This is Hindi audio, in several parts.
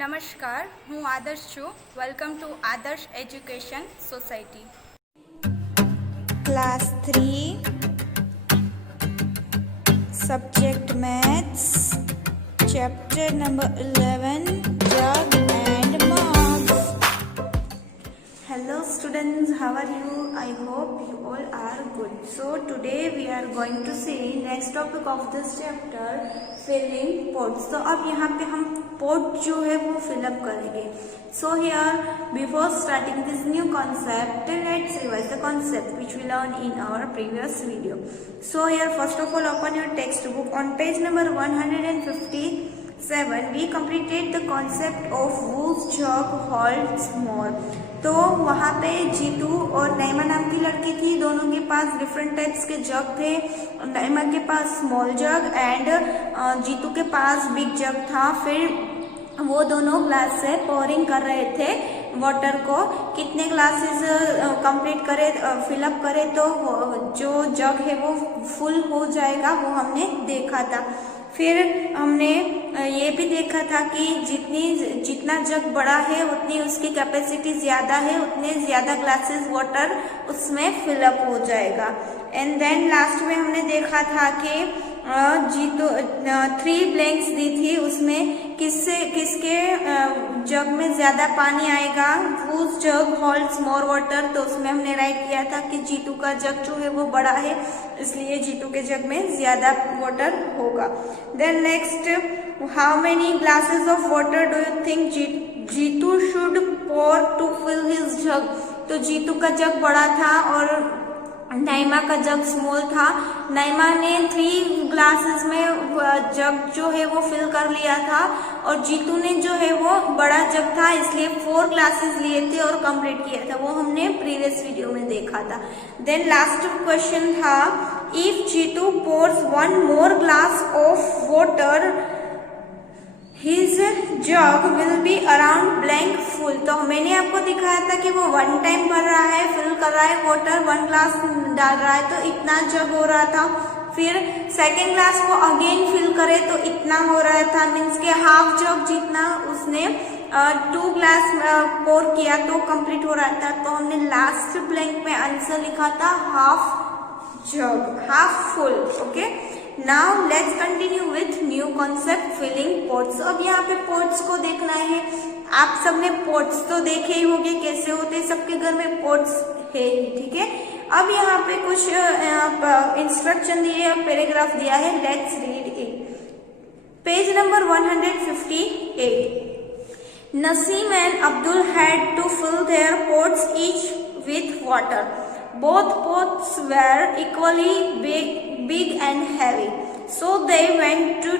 नमस्कार, હું આદર્શ છું. વેલકમ ટુ આદર્શ education society. Class 3 Subject Maths Chapter number 11 Jug and Marks. Hello students, how are you? I hope you all are good. So today we are going to see next topic of this chapter, filling pots. तो अब यहाँ पे हम pot जो है वो fill up करेंगे. So here before starting this new concept, let's revise the concept which we learned in our previous video. So here first of all open your textbook. On page number 157 we completed the concept of whose jug holds more. तो वहाँ पे जीतू और नईमा नाम की लड़की थी, दोनों के पास डिफरेंट टाइप्स के जग थे. नईमा के पास स्मॉल जग एंड जीतू के पास बिग जग था. फिर वो दोनों ग्लास से पोरिंग कर रहे थे वाटर को. कितने ग्लासेस कंप्लीट करे, फिलअप करे तो जो जग है वो फुल हो जाएगा, वो हमने देखा था. फिर हमने ये भी देखा था कि जितना जग बड़ा है उतनी उसकी कैपेसिटी ज्यादा है, उतने ज्यादा ग्लासेस वाटर उसमें फिलअप हो जाएगा. एंड देन लास्ट में हमने देखा था कि जीतो 3 ब्लैंक्स दी थी, उसमें किसके जग में ज्यादा पानी आएगा, whose jug holds more water. तो उसमें हमने राइट किया था कि जीतू का जग जो है वो बड़ा है, इसलिए जीतू के जग में ज्यादा वाटर होगा. Then next, how many glasses of water do you think Jeetu should pour to fill his jug. तो जीतू का जग बड़ा था और नईमा का जग स्मॉल था. नईमा ने 3 ग्लासेस में जग जो है वो फिल कर लिया था और जीतू ने जो है वो बड़ा जग था, इसलिए 4 ग्लासेस लिए थे और कंप्लीट किया था. वो हमने प्रीवियस वीडियो में देखा था. देन लास्ट क्वेश्चन था, if Jeetu pours 1 more glass of water His jug will be around blank full. तो मैंने आपको दिखाया था कि वो 1 टाइम भर रहा है, फिल कर रहा है वाटर, 1 ग्लास डाल रहा है तो इतना जग हो रहा था. फिर सेकेंड ग्लास वो अगेन फिल करे तो इतना हो रहा था, मीन्स के हाफ जग जितना उसने 2 ग्लास पोर किया तो कंप्लीट हो रहा था. तो हमने लास्ट ब्लैंक में आंसर लिखा था half jug, half full. Okay, now let's continue with new concept, filling pots. अब यहाँ पे पोट्स को देखना है. आप सबने पोट्स तो देखे ही होंगे कैसे होते, सबके घर में पोट्स है ही, ठीक है. अब यहाँ पे कुछ इंस्ट्रक्शन दिए, पैराग्राफ दिया है, let's read it. Page number 158. Naseem and Abdul had to fill their pots each with water. Both pots were equally big and heavy, so they went to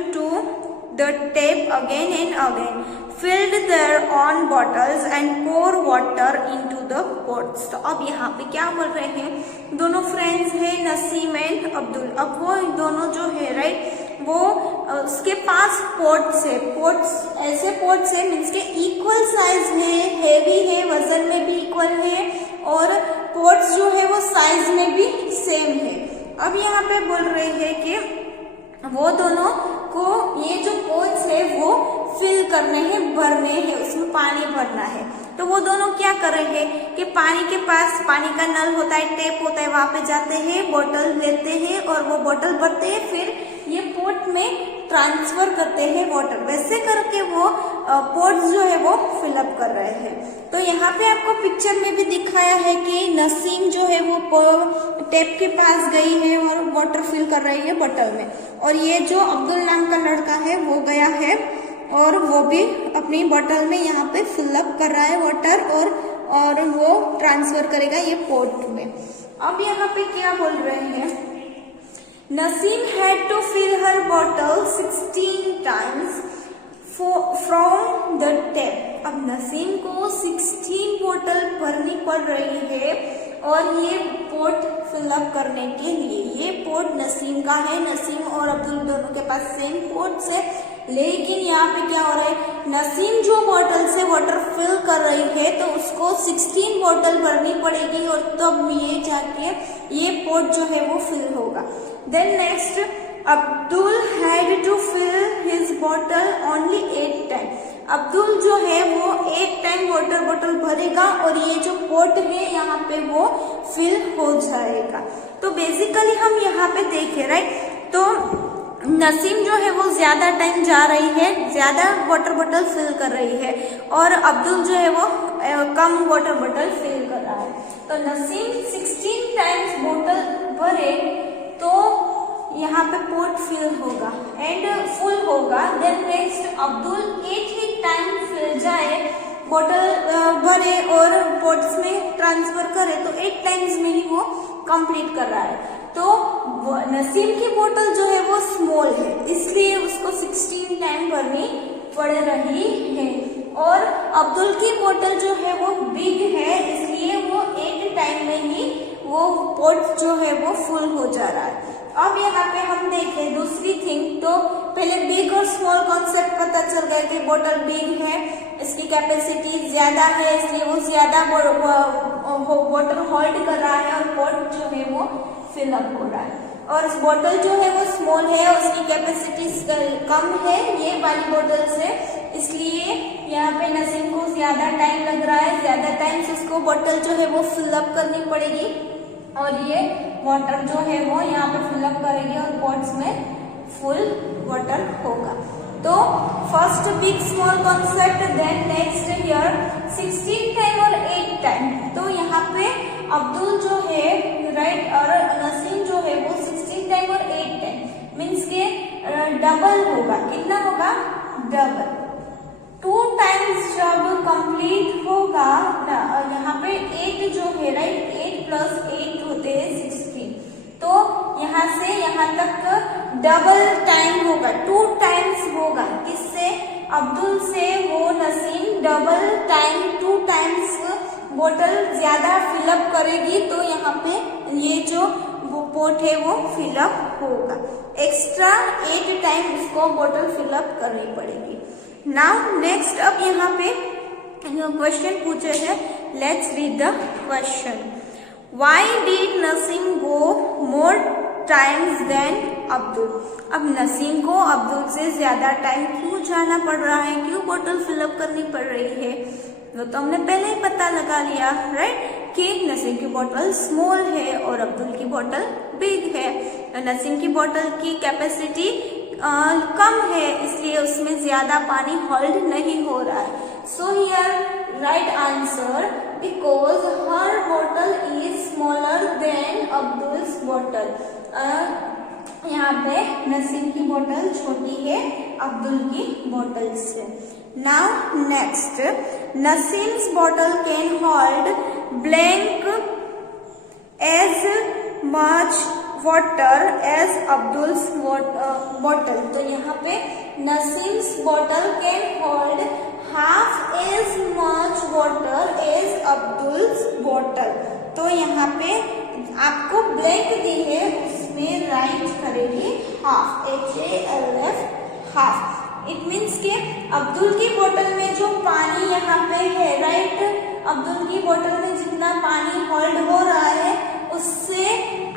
the tap again and again, filled their own bottles and pour water into the pots. तो अब यहाँ पे क्या बोल रहे हैं, दोनों फ्रेंड्स हैं नसीम एंड अब्दुल. अब वो दोनों जो है राइट, वो उसके पास पोट्स है. पोट्स ऐसे पोट्स है मीन्स के इक्वल साइज है, हेवी है, वजन में भी इक्वल है और पोट्स जो है वो साइज में भी सेम है. अब यहाँ पे बोल रहे हैं कि वो दोनों को ये जो पोट्स है वो फिल करने हैं, भरने हैं, उसमें पानी भरना है. तो वो दोनों क्या कर रहे हैं कि पानी के पास, पानी का नल होता है, टेप होता है, वहां पे जाते हैं, बोतल लेते हैं और वो बोतल भरते हैं, फिर ये पोट में ट्रांसफर करते हैं वाटर. वैसे करके वो पोट्स जो है वो फिलअप कर रहे हैं. तो यहाँ पे आपको पिक्चर में भी दिखाया है कि नसीम जो है वो टेप के पास गई है और वाटर फिल कर रही है बोतल में, और ये जो अब्दुल नाम का लड़का है वो गया है और वो भी अपनी बोतल में यहाँ पे फिलअप कर रहा है वाटर और वो ट्रांसफर करेगा ये पोट में. अब यहाँ पे क्या बोल रहे हैं, Naseem had to fill her bottle 16 times from the tap. अब नसीम को 16 बोतल भरनी पड़ रही है और ये पोट फिलअप करने के लिए. ये पोट नसीम का है, नसीम और अब्दुल दोनों के पास सेम पोट्स है, लेकिन यहाँ पे क्या हो रहा है, नसीम जो बोतल से वाटर फिल कर रही है तो उसको 16 बोतल भरनी पड़ेगी और तब ये जाके ये पोट जो है वो फिल होगा. Then next, Abdul had to fill his bottle only 8 times. Abdul जो है वो 8 टाइम वाटर बॉटल भरेगा और ये जो पोट है यहाँ पे वो फिल हो जाएगा। तो बेसिकली हम यहाँ पे देखें, राइट, तो नसीम जो है वो ज्यादा टाइम जा रही है, ज्यादा वाटर बॉटल फिल कर रही है, और अब्दुल जो है वो कम वाटर बॉटल फिल कर रहा है। तो नसीम 16 टाइम्स बोतल भरे तो यहाँ पे पोट फिल होगा एंड फुल होगा। Then next Abdul 8 time fill जाए, बोतल भरे और पोट्स में ट्रांसफर करे तो 8 टाइम्स में ही वो कंप्लीट कर रहा है। तो नसीम की बोतल जो है वो स्मॉल है, इसलिए उसको 16 टाइम भरनी पड़ रही है, और अब्दुल की बोतल जो है वो बिग है, इसलिए वो 8 टाइम में ही वो पोट जो है वो फुल हो जा रहा है। अब यहाँ पे हम देखें दूसरी थिंग, तो पहले बिग और स्मॉल कॉन्सेप्ट पता चल गया कि बोतल बिग है, इसकी कैपेसिटी ज्यादा है, इसलिए वो ज्यादा वाटर होल्ड कर रहा है और पोट जो है वो फिल अप हो रहा है। और इस बोतल जो है वो स्मॉल है, उसकी कैपेसिटी कम है ये वाली बोतल से, इसलिए यहाँ पे नसीम को ज्यादा टाइम लग रहा है, ज्यादा टाइम से उसको बोतल जो है वो फिल अप करनी पड़ेगी, और ये वाटर जो है वो यहाँ पे फिल अप करेगी और पॉट्स में फुल वाटर होगा। तो first big small concept, then next here 16 time और 8 टाइम। तो यहाँ पे अब्दुल जो है, राइट, और नसीम जो है वो 16 टाइम और 8 टाइम मीन्स के डबल होगा। कितना होगा? डबल। 2 टाइम्स जब कंप्लीट होगा, यहाँ पे 8 जो है, राइट, 8 प्लस 8 होते हैं 16, तो यहाँ से यहाँ तक डबल टाइम होगा, 2 टाइम्स होगा। किससे? अब्दुल से वो नसीम डबल टाइम 2 टाइम्स बोतल ज्यादा फिलअप करेगी, तो यहाँ पे ये जो वो पोट है वो फिलअप होगा। एक्स्ट्रा 8 टाइम इसको बोतल फिलअप करनी पड़ेगी। नाउ नेक्स्ट, अब यहाँ पे क्वेश्चन पूछे हैं, let's read the question. Why did Naseem go more times than Abdul? अब नसीम को अब्दुल से ज्यादा टाइम क्यों जाना पड़ रहा है, क्यों बोतल फिलअप करनी पड़ रही है? वो तो हमने पहले ही पता लगा लिया, राइट, कि नसीम की बोतल स्मॉल है और अब्दुल की बोतल बिग है। नसीम की बोतल की कैपेसिटी कम है, इसलिए उसमें ज्यादा पानी होल्ड नहीं हो रहा है। So here right answer, because हर बोतल इज स्मॉलर देन अब्दुल्स बोतल। यहाँ पे नसीम की बोतल छोटी है अब्दुल की बोतल से। नाउ नेक्स्ट, नसीम्स बोतल can hold blank as much water as Abdul's बोतल। तो यहाँ पे नसीम्स बोतल can hold half as much water as Abdul's बोतल। तो यहाँ पे आपको ब्लैंक दी है, उसमें राइट करेगी half, HALF, half. It means के अब्दुल की बोतल में जो पानी यहाँ पे है, राइट, अब्दुल की बोतल में जितना पानी होल्ड हो रहा है उससे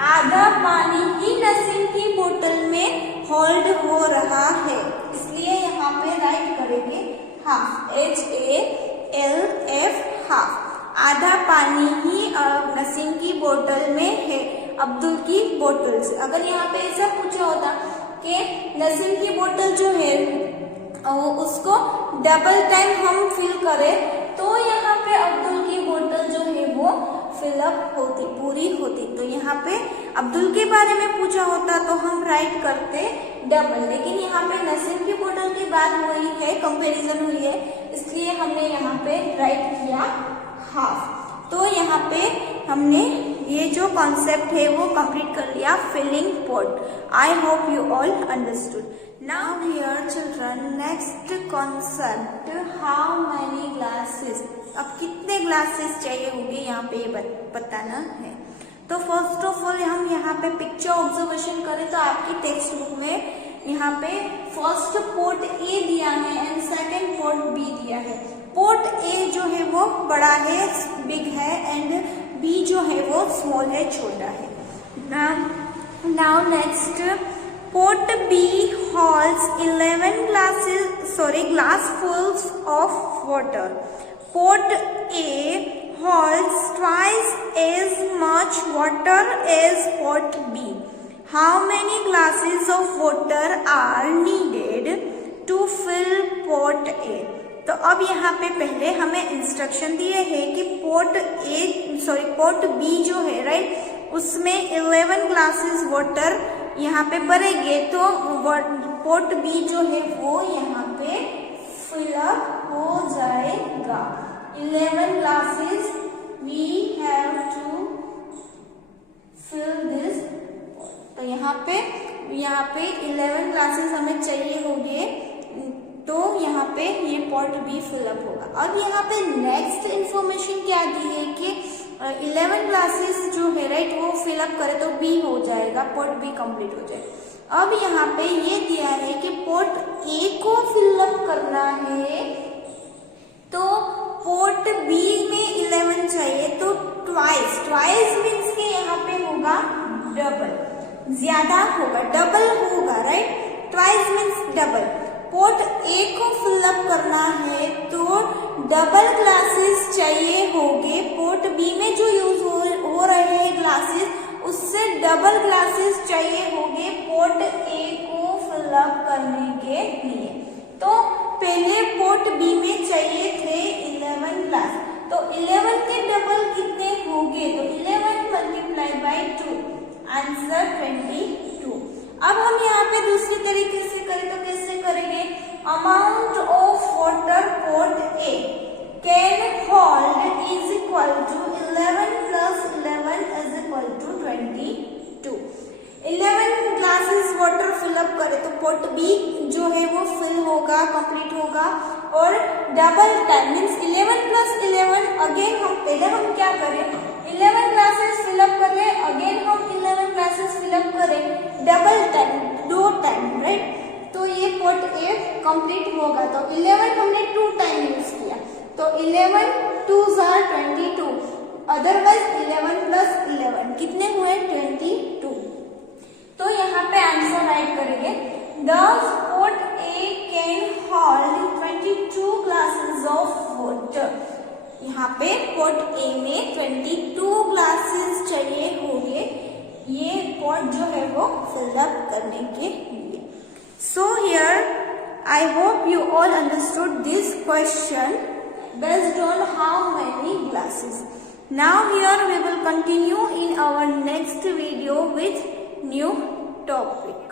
आधा पानी ही नसीम की बोतल में होल्ड हो रहा है, इसलिए यहाँ पे राइट करेंगे हाफ, HALF, हाफ। आधा पानी ही नसीम की बोतल में है अब्दुल की बोतल से। अगर यहाँ पे ऐसा पूछा होता कि नसीम की बोतल जो है उसको डबल टाइम हम फिल करें, तो यहाँ पे अब्दुल की बोतल जो है वो फिलअप होती, पूरी होती। तो यहाँ पे अब्दुल के बारे में पूछा होता तो हम राइट करते डबल, लेकिन यहाँ पे नसीम की बोतल की बात हुई है, कंपैरिजन हुई है, इसलिए हमने यहाँ पे राइट किया हाफ। तो यहाँ पे हमने ये जो कॉन्सेप्ट है वो कंप्लीट कर लिया, filling pot. I hope you all understood. Now here children, next concept, how many glasses. अब कितने ग्लासेस चाहिए होंगे यहाँ पे बताना है। तो फर्स्ट ऑफ ऑल हम यहाँ पे पिक्चर ऑब्जर्वेशन करें तो आपकी टेक्स्ट बुक में यहाँ पे फर्स्ट पोर्ट ए दिया है एंड सेकेंड पोर्ट बी दिया है। पोर्ट ए जो है वो बड़ा है, बिग है, एंड बी जो है वो स्मॉल है, छोटा है। Now next Pot B holds 11 glassfuls of water. Pot A holds twice as much water as pot B. How many glasses of water are needed to fill pot A? तो अब यहाँ पे पहले हमें इंस्ट्रक्शन दिए है कि पोट बी जो है राइट, उसमें 11 ग्लासेस वाटर यहाँ पे भरेंगे, तो पोट बी जो है वो यहाँ पे फिलअप हो जाएगा। 11 glasses we have to fill this. तो यहाँ पे 11 ग्लासेस हमें चाहिए होंगे, तो यहाँ पे ये पॉट बी फिलअप होगा। अब यहाँ पे नेक्स्ट इंफॉर्मेशन क्या दी है कि 11 ग्लासेस जो है राइट वो फिलअप करे तो बी हो जाएगा, पॉट बी कंप्लीट हो जाएगा। अब यहाँ पे ये दिया है कि पॉट ए को फिलअप करना है, तो पॉट बी में 11 चाहिए, तो ट्वाइस मीन्स के यहाँ पे होगा डबल, ज्यादा होगा, डबल होगा right. Twice means double. Pot A को फिलअप करना है तो डबल ग्लासेस चाहिए होंगे। पोट बी में जो यूज हो रहे हैं ग्लासेस, उससे डबल ग्लासेस चाहिए होंगे पोट ए को फिलअप करने के लिए। तो पहले पोट बी में चाहिए थे 11 ग्लास, तो 11 के डबल कितने होंगे, तो 11 मल्टीप्लाई बाई 2, आंसर 22। अब हम यहाँ पे दूसरी तरीके से करें तो कैसे करेंगे, amount of water pot A can hold is equal to 11 plus 11 is equal to 22। 11 glasses water fill up करें तो पोट बी जो है वो फिल होगा, कंप्लीट होगा, और double time means 11 plus 11। Again हम क्या करें, 11 ग्लासेस फिलअप कर ले, अगेन हम 11 ग्लासेस फिलअप करें, डबल टाइम, 2 टाइम राइट। तो ये पोट ए कंप्लीट होगा। तो 11 हमने 2 टाइम यूज किया, तो 11 2s are 22, अदरवाइज 11 प्लस 11 कितने हुए, 22। तो यहाँ पे आंसर राइट करेंगे, Thus pot A can hold 22 glasses of water। यहाँ पे पोट ए में 22 ग्लासेस चाहिए होंगे ये पोट जो है वो फिलअप करने के लिए। So here I hope you all understood this question based on how many glasses. Now here we will continue in our next video with new topic.